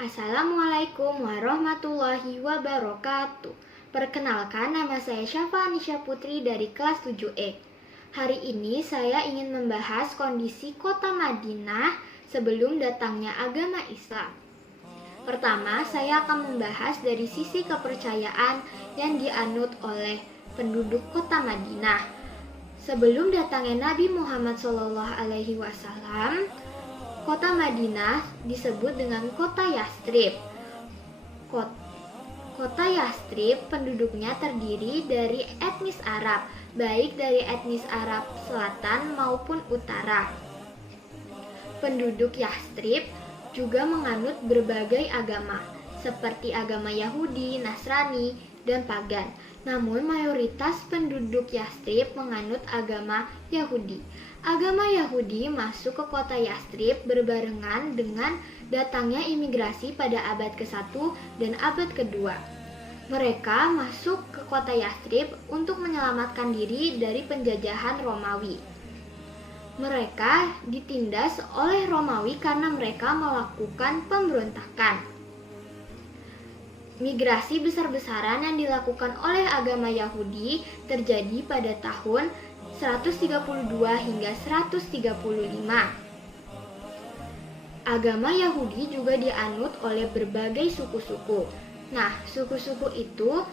Assalamualaikum warahmatullahi wabarakatuh. Perkenalkan, nama saya Syafa Anisha Putri dari kelas 7E. Hari ini saya ingin membahas kondisi kota Madinah sebelum datangnya agama Islam. Pertama, saya akan membahas dari sisi kepercayaan yang dianut oleh penduduk kota Madinah. Sebelum datangnya Nabi Muhammad SAW, kota Madinah disebut dengan kota Yastrib. Kota Yastrib penduduknya terdiri dari etnis Arab, baik dari etnis Arab Selatan maupun Utara. Penduduk Yastrib juga menganut berbagai agama, seperti agama Yahudi, Nasrani, dan Pagan. Namun mayoritas penduduk Yastrib menganut agama Yahudi. Agama Yahudi masuk ke kota Yastrib berbarengan dengan datangnya imigrasi pada abad ke-1 dan abad ke-2. Mereka masuk ke kota Yastrib untuk menyelamatkan diri dari penjajahan Romawi. Mereka ditindas oleh Romawi karena mereka melakukan pemberontakan. Migrasi besar-besaran yang dilakukan oleh agama Yahudi terjadi pada tahun 132 hingga 135. Agama Yahudi juga dianut oleh berbagai suku-suku. Nah, suku-suku itu,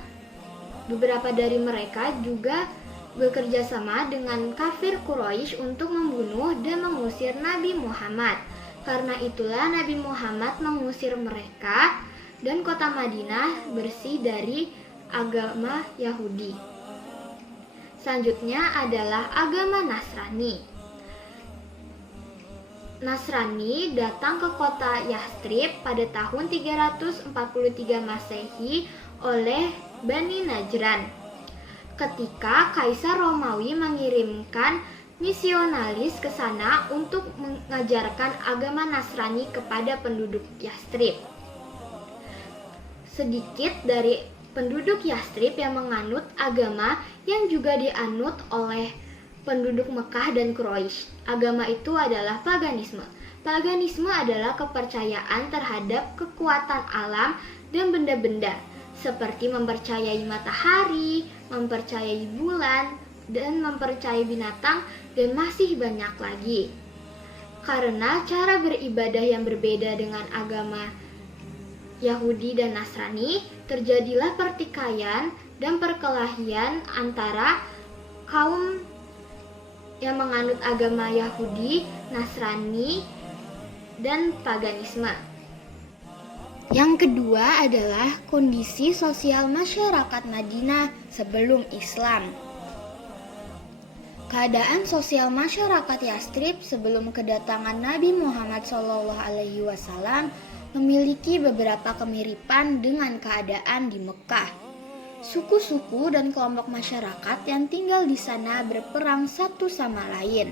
beberapa dari mereka juga bekerja sama dengan kafir Quraisy untuk membunuh dan mengusir Nabi Muhammad. Karena itulah Nabi Muhammad mengusir mereka dan kota Madinah bersih dari agama Yahudi. Selanjutnya adalah agama Nasrani. Nasrani datang ke kota Yastrib pada tahun 343 Masehi oleh Bani Najran. Ketika Kaisar Romawi mengirimkan misionaris ke sana untuk mengajarkan agama Nasrani kepada penduduk Yastrib. Sedikit dari penduduk Yastrib yang menganut agama yang juga dianut oleh penduduk Mekah dan Quraisy. Agama itu adalah paganisme. Paganisme adalah kepercayaan terhadap kekuatan alam dan benda-benda, seperti mempercayai matahari, mempercayai bulan, dan mempercayai binatang, dan masih banyak lagi. Karena cara beribadah yang berbeda dengan agama Yahudi dan Nasrani, terjadilah pertikaian dan perkelahian antara kaum yang menganut agama Yahudi, Nasrani, dan paganisme. Yang kedua adalah kondisi sosial masyarakat Madinah sebelum Islam. Keadaan sosial masyarakat Yastrib sebelum kedatangan Nabi Muhammad SAW memiliki beberapa kemiripan dengan keadaan di Mekah. Suku-suku dan kelompok masyarakat yang tinggal di sana berperang satu sama lain.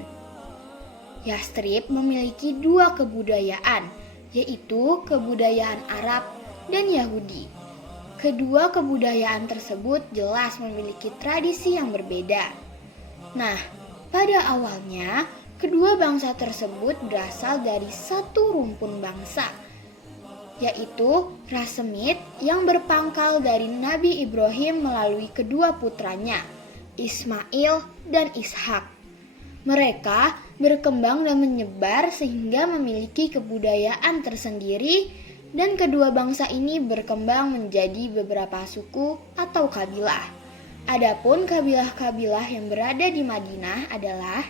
Yastrib memiliki dua kebudayaan, yaitu kebudayaan Arab dan Yahudi. Kedua kebudayaan tersebut jelas memiliki tradisi yang berbeda. Nah, pada awalnya kedua bangsa tersebut berasal dari satu rumpun bangsa, yaitu ras Semit yang berpangkal dari Nabi Ibrahim melalui kedua putranya, Ismail dan Ishak. Mereka berkembang dan menyebar sehingga memiliki kebudayaan tersendiri, dan kedua bangsa ini berkembang menjadi beberapa suku atau kabilah. Adapun kabilah-kabilah yang berada di Madinah adalah: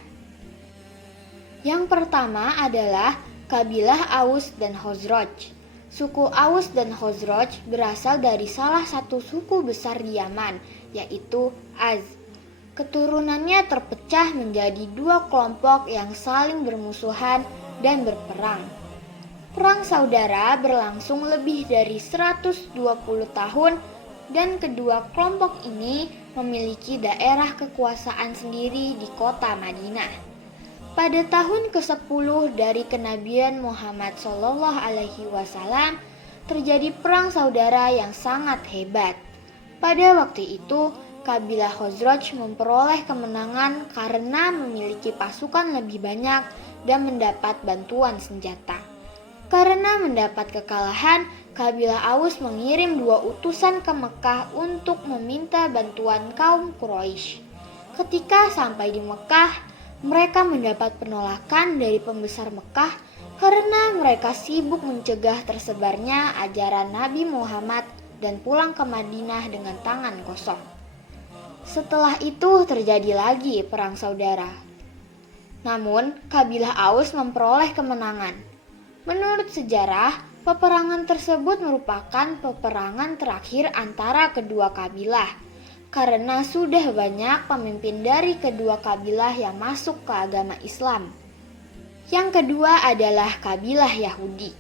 yang pertama adalah kabilah Aus dan Khazraj. Suku Aus dan Khazraj berasal dari salah satu suku besar di Yaman, yaitu Az. Keturunannya terpecah menjadi dua kelompok yang saling bermusuhan dan berperang. Perang saudara berlangsung lebih dari 120 tahun, dan kedua kelompok ini memiliki daerah kekuasaan sendiri di kota Madinah. Pada tahun ke-10 dari kenabian Muhammad SAW, terjadi perang saudara yang sangat hebat. Pada waktu itu, kabilah Khazraj memperoleh kemenangan karena memiliki pasukan lebih banyak dan mendapat bantuan senjata. Karena mendapat kekalahan, kabilah Aus mengirim 2 utusan ke Mekah untuk meminta bantuan kaum Quraisy. Ketika sampai di Mekah, mereka mendapat penolakan dari pembesar Mekah karena mereka sibuk mencegah tersebarnya ajaran Nabi Muhammad dan pulang ke Madinah dengan tangan kosong. Setelah itu terjadi lagi perang saudara. Namun, kabilah Aus memperoleh kemenangan. Menurut sejarah, peperangan tersebut merupakan peperangan terakhir antara kedua kabilah karena sudah banyak pemimpin dari kedua kabilah yang masuk ke agama Islam. Yang kedua adalah kabilah Yahudi.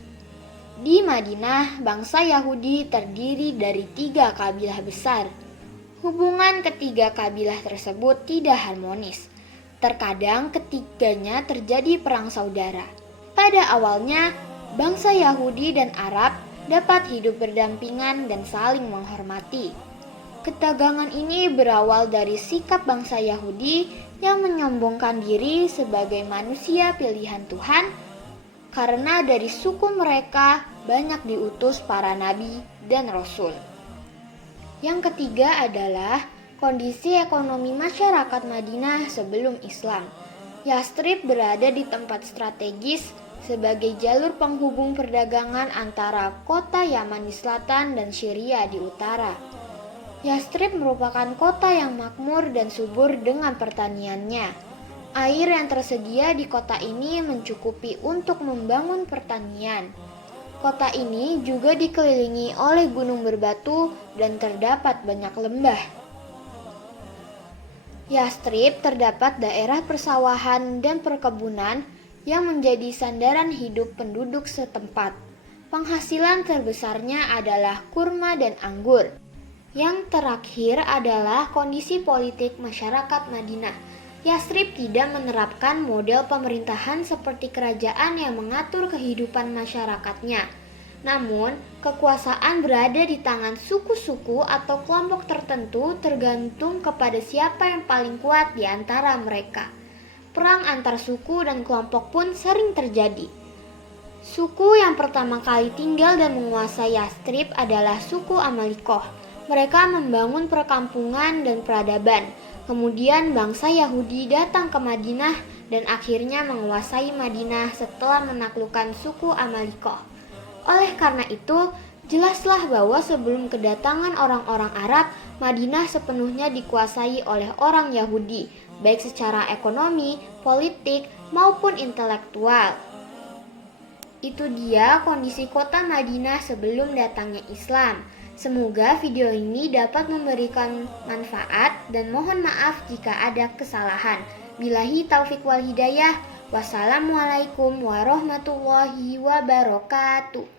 Di Madinah, bangsa Yahudi terdiri dari 3 kabilah besar. Hubungan ketiga kabilah tersebut tidak harmonis. Terkadang ketiganya terjadi perang saudara. Pada awalnya, bangsa Yahudi dan Arab dapat hidup berdampingan dan saling menghormati. Ketegangan ini berawal dari sikap bangsa Yahudi yang menyombongkan diri sebagai manusia pilihan Tuhan, karena dari suku mereka banyak diutus para nabi dan rasul. Yang ketiga adalah kondisi ekonomi masyarakat Madinah sebelum Islam. Yathrib berada di tempat strategis sebagai jalur penghubung perdagangan antara kota Yaman di selatan dan Syria di utara. Yathrib merupakan kota yang makmur dan subur dengan pertaniannya. Air yang tersedia di kota ini mencukupi untuk membangun pertanian. Kota ini juga dikelilingi oleh gunung berbatu dan terdapat banyak lembah. Yathrib terdapat daerah persawahan dan perkebunan yang menjadi sandaran hidup penduduk setempat. Penghasilan terbesarnya adalah kurma dan anggur. Yang terakhir adalah kondisi politik masyarakat Madinah. Yathrib tidak menerapkan model pemerintahan seperti kerajaan yang mengatur kehidupan masyarakatnya. Namun, kekuasaan berada di tangan suku-suku atau kelompok tertentu tergantung kepada siapa yang paling kuat di antara mereka. Perang antar suku dan kelompok pun sering terjadi. Suku yang pertama kali tinggal dan menguasai Yathrib adalah suku Amalikoh. Mereka membangun perkampungan dan peradaban. Kemudian bangsa Yahudi datang ke Madinah dan akhirnya menguasai Madinah setelah menaklukkan suku Amalikoh. Oleh karena itu, jelaslah bahwa sebelum kedatangan orang-orang Arab, Madinah sepenuhnya dikuasai oleh orang Yahudi, baik secara ekonomi, politik, maupun intelektual. Itu dia kondisi kota Madinah sebelum datangnya Islam. Semoga video ini dapat memberikan manfaat dan mohon maaf jika ada kesalahan. Billahi taufiq wal hidayah. Wassalamualaikum warahmatullahi wabarakatuh.